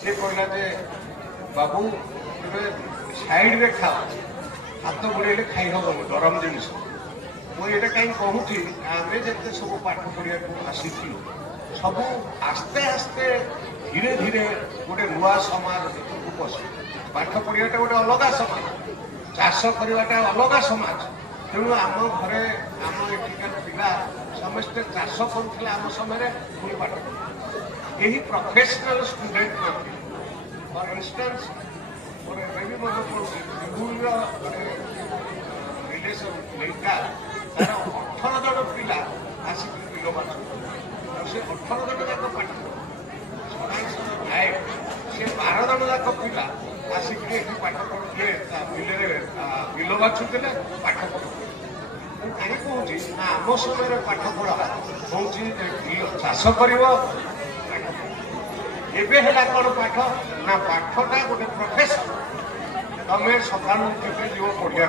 से कहला जे बाबू साइड रे खाओ हाथ बुड़े खाई हम गरम जिन मुझे कहीं कहूँ आम जिते सब पाठ पढ़ा आसी सब आस्ते आस्ते धीरे धीरे गोटे नुआ समाज को पशु पाठ पढ़ाटा गोटे अलग समाज चाष करवाटा अलग समाज तेणु आम घरे आम एठिकार पिला समस्ते चाष करुले आम समय पुणी पाठ यही प्रोफेशनल स्टूडेंट फॉर इंस्टेंस गोटे मन पड़े रिलेसन लेखा तार 18 जन पिला आसिक बिल बाछ से 18 जन जाक पाठ से 12 जन जाक पिला आसिक पाठ पढ़ुले बिल बाछुले पाठ पढ़ुले कहीं कहूँ ना आम समय पाठ पढ़ा हूँ चाष कर एबे है कौन पाठ ना पाठटा गोटे प्रोफेशन तमें सकाल जीव पढ़िया